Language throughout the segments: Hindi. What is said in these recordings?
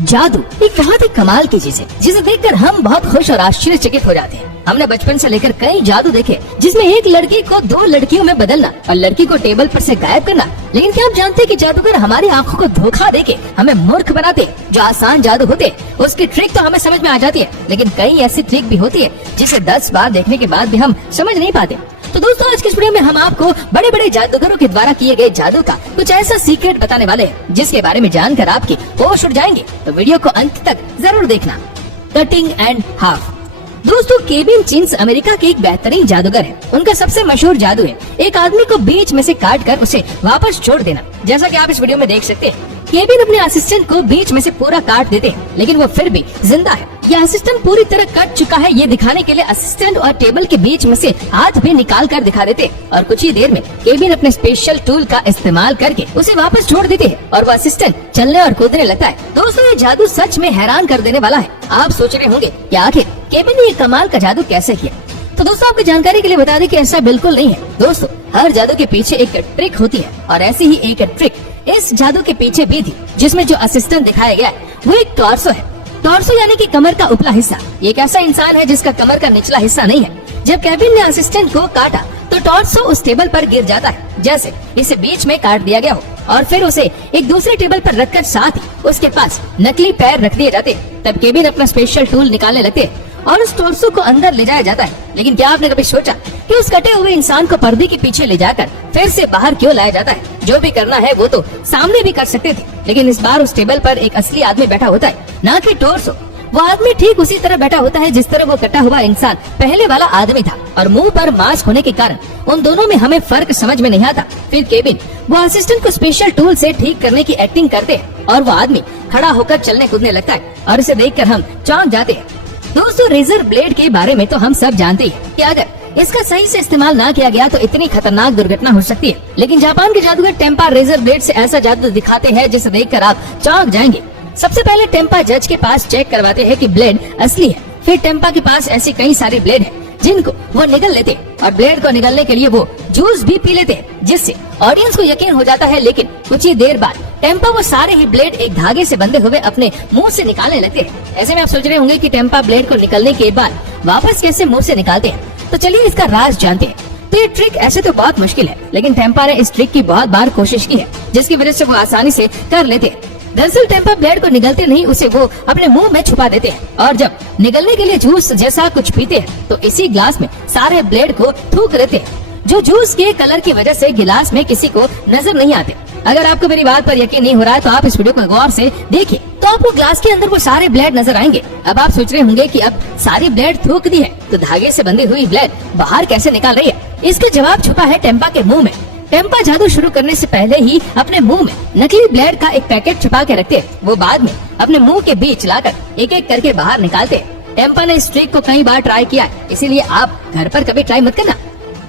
जादू एक बहुत ही कमाल की चीज है जिसे देखकर हम बहुत खुश और आश्चर्यचकित हो जाते हैं। हमने बचपन से लेकर कई जादू देखे जिसमें एक लड़की को दो लड़कियों में बदलना और लड़की को टेबल पर से गायब करना। लेकिन क्या आप जानते हैं कि जादूगर हमारी आंखों को धोखा देके हमें मूर्ख बनाते। जो आसान जादू होते उसकी ट्रिक तो हमें समझ में आ जाती है, लेकिन कई ऐसी ट्रिक भी होती है जिसे 10 बार देखने के बाद भी हम समझ नहीं पाते। तो दोस्तों आज की इस वीडियो में हम आपको बड़े बड़े जादूगरों के द्वारा किए गए जादू का कुछ ऐसा सीक्रेट बताने वाले हैं जिसके बारे में जानकर आपकी होश उड़ जाएंगे। तो वीडियो को अंत तक जरूर देखना। Cutting and half. दोस्तों केविन चिंग्स अमेरिका के एक बेहतरीन जादूगर है। उनका सबसे मशहूर जादू है एक आदमी को बीच में से काट कर उसे वापस जोड़ देना। जैसा कि आप इस वीडियो में देख सकते हैं, केविन अपने असिस्टेंट को बीच में से पूरा काट देते हैं, लेकिन वो फिर भी जिंदा है। यह असिस्टेंट पूरी तरह कट चुका है ये दिखाने के लिए असिस्टेंट और टेबल के बीच में से हाथ भी निकाल कर दिखा देते हैं और कुछ ही देर में केविन अपने स्पेशल टूल का इस्तेमाल करके उसे वापस जोड़ देते हैं और वो असिस्टेंट चलने और कूदने लगता है। दोस्तों ये जादू सच में हैरान कर देने वाला है। आप सोच रहे होंगे कि आखिर केविन ने ये कमाल का जादू कैसे किया। तो दोस्तों आपकी जानकारी के लिए बता दें कि ऐसा बिल्कुल नहीं है। दोस्तों हर जादू के पीछे एक ट्रिक होती है और ऐसी ही एक ट्रिक इस जादू के पीछे भी थी, जिसमें जो असिस्टेंट दिखाया गया है वो एक टॉर्सो है। टॉर्सो यानी कि कमर का उपला हिस्सा। ये एक ऐसा इंसान है जिसका कमर का निचला हिस्सा नहीं है। जब केविन ने असिस्टेंट को काटा तो टॉर्सो उस टेबल पर गिर जाता है जैसे इसे बीच में काट दिया गया हो, और फिर उसे एक दूसरे टेबल पर रखकर साथ ही उसके पास नकली पैर रख दिए जाते। तब केविन अपना स्पेशल टूल निकालने लगते और उस टॉर्सो को अंदर ले जाया जाता है। लेकिन क्या आपने कभी सोचा कि उस कटे हुए इंसान को पर्दे के पीछे ले जाकर फिर से बाहर क्यों लाया जाता है? जो भी करना है वो तो सामने भी कर सकते थे, लेकिन इस बार उस टेबल पर एक असली आदमी बैठा होता है, ना कि टॉर्सो। वो आदमी ठीक उसी तरह बैठा होता है जिस तरह वो कटा हुआ इंसान पहले वाला आदमी था, और मुंह पर मास्क होने के कारण उन दोनों में हमें फर्क समझ में नहीं आता। फिर केविन वो असिस्टेंट को स्पेशल टूल से ठीक करने की एक्टिंग करते हैं और वो आदमी खड़ा होकर चलने कूदने लगता है और इसे देखकर हम चौंक जाते हैं। दोस्तों रेजर ब्लेड के बारे में तो हम सब जानते हैं कि अगर इसका सही से इस्तेमाल ना किया गया तो इतनी खतरनाक दुर्घटना हो सकती है। लेकिन जापान के जादूगर टेम्पा रेजर ब्लेड से ऐसा जादू दिखाते हैं जिसे देखकर आप चौंक जाएंगे। सबसे पहले टेम्पा जज के पास चेक करवाते हैं कि ब्लेड असली है। फिर टेम्पा के पास ऐसी कई सारे ब्लेड हैं जिनको वो निगल लेते हैं, और ब्लेड को निगलने के लिए वो जूस भी पी लेते हैं जिससे ऑडियंस को यकीन हो जाता है। लेकिन कुछ ही देर बाद टेम्पा वो सारे ही ब्लेड एक धागे से बंधे हुए अपने मुंह से निकालने लगते हैं। ऐसे में आप सोच रहे होंगे कि टेम्पा ब्लेड को निकलने के बाद वापस कैसे मुंह से निकालते हैं। तो चलिए इसका राज जानते हैं। तो ये ट्रिक ऐसे तो बहुत मुश्किल है, लेकिन टेम्पा ने इस ट्रिक की बहुत बार कोशिश की है जिसकी वजह से वो आसानी से कर लेते हैं। दरअसल टेम्पा ब्लेड को निगलते नहीं, उसे वो अपने मुंह में छुपा देते हैं, और जब निगलने के लिए जूस जैसा कुछ पीते हैं तो इसी ग्लास में सारे ब्लेड को थूक देते हैं, जो जूस के कलर की वजह से गिलास में किसी को नजर नहीं आते। अगर आपको मेरी बात पर यकीन नहीं हो रहा है तो आप इस वीडियो को गौर से देखिए, तो आपको ग्लास के अंदर वो सारे ब्लेड नजर आएंगे। अब आप सोच रहे होंगे कि अब सारी ब्लेड थूक दी है तो धागे से बंधी हुई ब्लेड बाहर कैसे निकाल रही है? इसका जवाब छुपा है टेम्पा के मुंह में। टेम्पा जादू शुरू करने से पहले ही अपने मुंह में नकली ब्लेड का एक पैकेट छुपा के रखते हैं। वो बाद में अपने मुंह के बीच लाकर एक एक करके बाहर निकालते हैं। टेम्पा ने इस ट्रिक को कई बार ट्राई किया है, इसीलिए आप घर पर कभी ट्राई मत करना।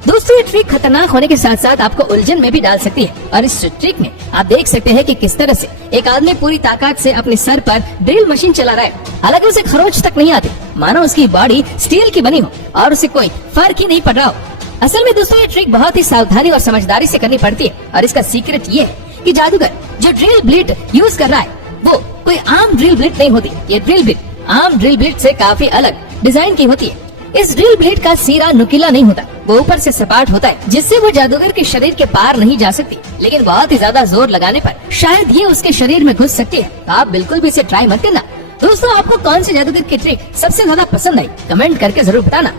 दोस्तों ये ट्रिक खतरनाक होने के साथ साथ आपको उलझन में भी डाल सकती है, और इस ट्रिक में आप देख सकते हैं कि किस तरह से एक आदमी पूरी ताकत से अपने सर पर ड्रिल मशीन चला रहा है। हालांकि उसे खरोच तक नहीं आती, मानो उसकी बॉडी स्टील की बनी हो और उसे कोई फर्क ही नहीं पड़ रहा हो। असल में दोस्तों ये ट्रिक बहुत ही सावधानी और समझदारी से करनी पड़ती है, और इसका सीक्रेट ये है कि जादूगर जो ड्रिल ब्लेड यूज कर रहा है वो कोई आम ड्रिल ब्लेड नहीं होती। ये ड्रिल ब्लेड आम ड्रिल ब्लेड से काफी अलग डिजाइन की होती है। इस ड्रिल ब्लेड का सिरा नुकीला नहीं होता, वो ऊपर से सपाट होता है जिससे वो जादूगर के शरीर के पार नहीं जा सकती। लेकिन बहुत ही ज्यादा जोर लगाने पर शायद ये उसके शरीर में घुस सकती है। तो आप बिल्कुल भी इसे ट्राई मत करना। दोस्तों आपको कौन से जादूगर की ट्रिक सबसे ज्यादा पसंद आई कमेंट करके जरूर बताना।